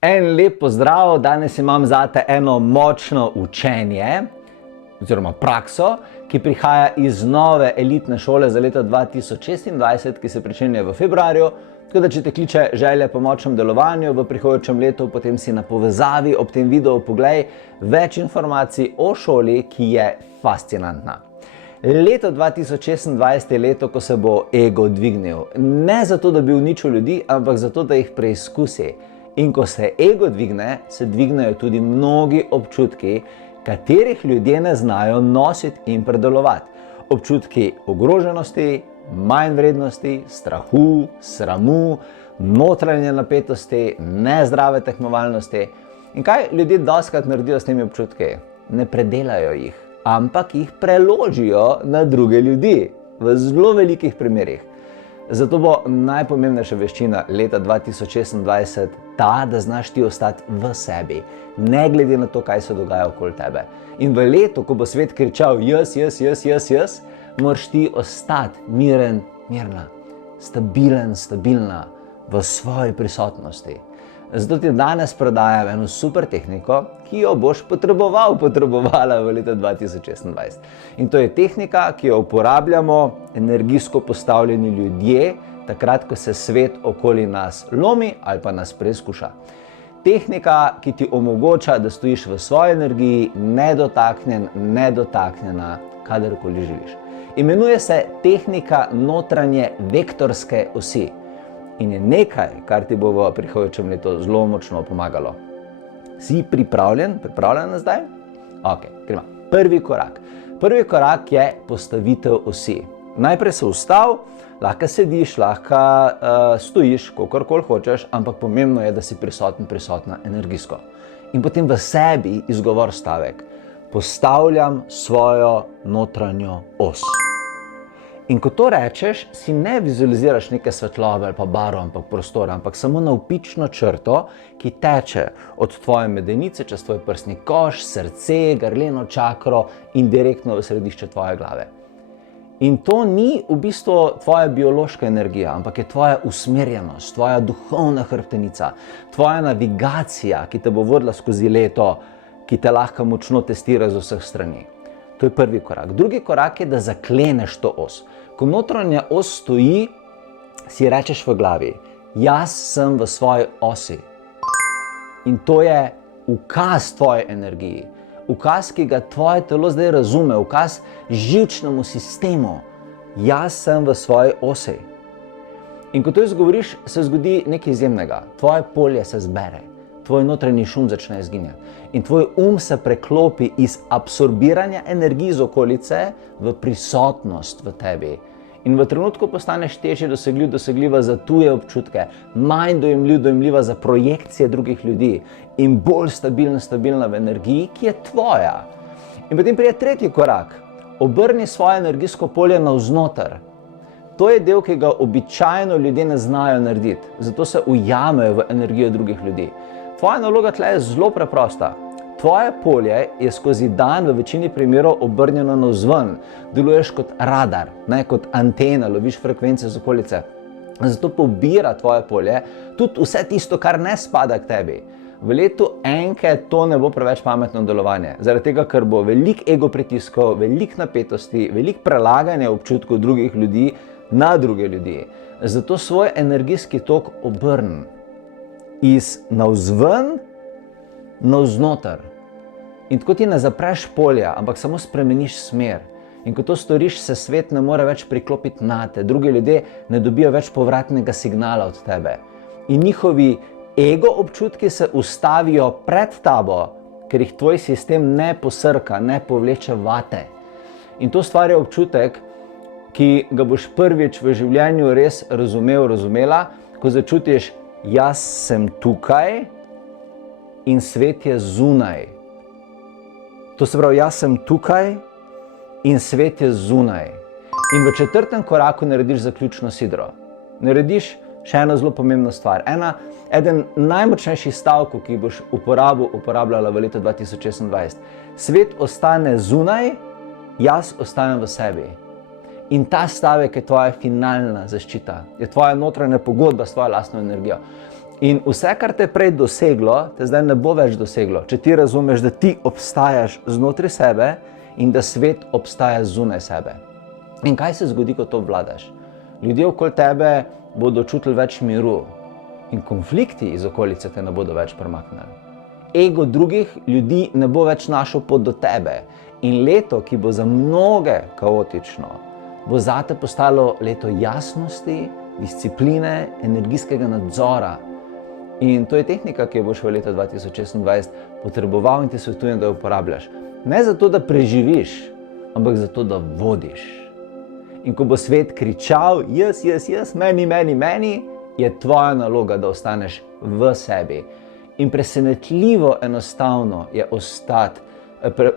En lep pozdrav, danes imam zate eno močno učenje oziroma prakso, ki prihaja iz nove elitne šole za leto 2026, ki se pričenja v februarju. Tako da, če te kliče želja po močnem delovanju v prihajajočem letu, potem si na povezavi ob tem videu poglej več informacij o šoli, ki je fascinantna. Leto 2026 je leto, ko se bo ego dvignil. Ne zato, da bi uničil ljudi, ampak zato, da jih preizkusi. In ko se ego dvigne, se dvignejo tudi mnogi občutki, katerih ljudje ne znajo nositi in predelovati. Občutki ogroženosti, manjvrednosti, strahu, sramu, notranje napetosti, nezdrave tekmovalnosti. In kaj ljudje dostikrat naredijo s temi občutki? Ne predelajo jih, ampak jih preložijo na druge ljudi, v zelo velikih primerih. Zato bo najpomembnejša veščina leta 2026 ta, da znaš ti ostati v sebi, ne glede na to, kaj se dogaja okoli tebe. In v letu, ko bo svet kričal jaz, moraš ti ostati miren, mirna, stabilen, stabilna v svoji prisotnosti. Zato ti danes predajam eno super tehniko, ki jo boš potrebovala v letu 2026. In to je tehnika, ki jo uporabljamo energijsko postavljeni ljudje, takrat, ko se svet okoli nas lomi ali pa nas preizkuša. Tehnika, ki ti omogoča, da stojiš v svoji energiji, nedotaknjen, nedotaknjena, kadarkoli želiš. Imenuje se tehnika notranje vektorske osi. In je nekaj, kar ti bo v prihajajočem letu zelo močno pomagalo. Si pripravljen? Pripravljena zdaj? Ok, gremo. Prvi korak. Prvi korak je postavitev osi. Najprej se ustavi, lahko sediš, lahko stojiš, kakorkoli hočeš, ampak pomembno je, da si prisotna energijsko. In potem v sebi izgovor stavek. Postavljam svojo notranjo os. In ko to rečeš, si ne vizualiziraš neke svetlobe ali pa barv, ampak prostora, ampak samo navpično črto, ki teče od tvoje medenice čez tvoj prsni koš, srce, grleno čakro in direktno v središče tvoje glave. In to ni v bistvu tvoja biološka energija, ampak je tvoja usmerjenost, tvoja duhovna hrbtenica, tvoja navigacija, ki te bo vodila skozi leto, ki te lahko močno testira z vseh strani. To je prvi korak. Drugi korak je, da zakleneš to os. Ko notranja os stoji, si rečeš v glavi, jaz sem v svoji osi. In to je ukaz tvoje energiji. Ukaz, ki ga tvoje telo zdaj razume, ukaz živčnemu sistemu. Jaz sem v svoji osi. In ko to izgovoriš, se zgodi nekaj izjemnega. Tvoje polje se zbere. Tvoj notranji šum začne izginjati. In tvoj se preklopi iz absorbiranja energije iz okolice v prisotnost v tebi. In v trenutku postaneš težje dosegljiva za tuje občutke, manj dojemljiva za projekcije drugih ljudi in bolj stabilna v energiji, ki je tvoja. In potem pride tretji korak. Obrni svoje energijsko polje navznoter. To je del, ki ga običajno ljudje ne znajo narediti, zato se ujamejo v energijo drugih ljudi. Tvoja naloga tle je zelo preprosta. Tvoje polje je skozi dan v večini primerov obrnjeno navzven. Deluješ kot radar, ne kot antena, loviš frekvence z okolice. Zato pobira tvoje polje tudi vse tisto, kar ne spada k tebi. V letu enke to ne bo preveč pametno delovanje. Zaradi tega, ker bo veliko ego pritiskov, veliko napetosti, veliko prelaganja občutkov drugih ljudi na druge ljudi. Zato svoj energijski tok obrni. Iz navzven, navznoter. In tako ti ne zapreš polja, ampak samo spremeniš smer. In ko to storiš, se svet ne more več priklopiti nate. Drugi ljudje ne dobijo več povratnega signala od tebe. In njihovi ego občutki se ustavijo pred tabo, ker jih tvoj sistem ne posrka, ne povleče vate. In to stvarja občutek, ki ga boš prvič v življenju res razumela, ko začutiš, jaz sem tukaj in svet je zunaj. To se pravi, jaz sem tukaj in svet je zunaj. In v četrtem koraku narediš zaključno sidro. Narediš še eno zelo pomembno stvar. Eden najmočnejših stavkov, ki boš uporabljala v letu 2026. Svet ostane zunaj, jaz ostanem v sebi. In ta stavek je tvoja finalna zaščita, je tvoja notranja pogodba s tvojo lastno energijo. In vse, kar te prej doseglo, te zdaj ne bo več doseglo, če ti razumeš, da ti obstajaš znotraj sebe in da svet obstaja zunaj sebe. In kaj se zgodi, ko to obvladaš? Ljudje okoli tebe bodo čutili več miru in konflikti iz okolice te ne bodo več premaknili. Ego drugih ljudi ne bo več našel pot do tebe. In leto, ki bo za mnoge kaotično, bo zate postalo leto jasnosti, discipline, energijskega nadzora. In to je tehnika, ki jo boš v letu 2026 potreboval in ti svetujem, da jo uporabljaš. Ne zato, da preživiš, ampak zato, da vodiš. In ko bo svet kričal, jaz, meni, je tvoja naloga, da ostaneš v sebi. In presenetljivo enostavno je ostati,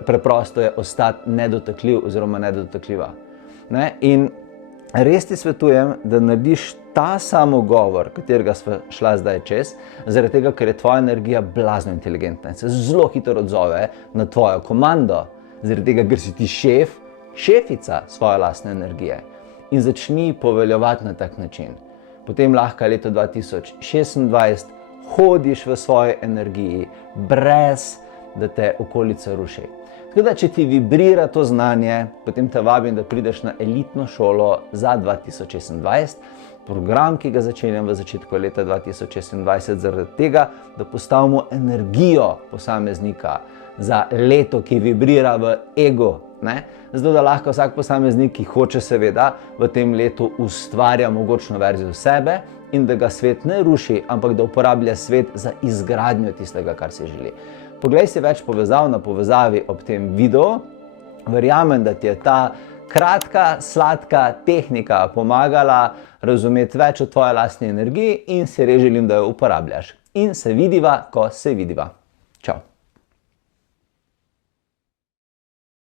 preprosto je ostati nedotakljiv oziroma nedotakljiva. In res ti svetujem, da narediš ta samogovor, katerega sva šla zdaj čez, zaradi tega, ker je tvoja energija blazno inteligentna in se zelo hitro odzove na tvojo komando, zaradi tega, ker si ti šef, šefica svoje lastne energije in začni poveljevati na tak način. Potem lahko leto 2026 hodiš v svoji energiji, brez da te okolica ruši. Tako da, če ti vibrira to znanje, potem te vabim, da prideš na elitno šolo za 2026, program, ki ga začenjam v začetku leta 2026, zaradi tega, da postavimo energijo posameznika za leto, ki vibrira v ego. Zato, da lahko vsak posameznik, ki hoče seveda v tem letu ustvarja mogočno verzijo sebe in da ga svet ne ruši, ampak da uporablja svet za izgradnjo tistega, kar si želi. Poglej si več povezav na povezavi ob tem videu. Verjamem, da ti je ta kratka, sladka tehnika pomagala razumeti več o tvoji lastni energiji in si res želim, da jo uporabljaš. In se vidiva, ko se vidiva. Čau.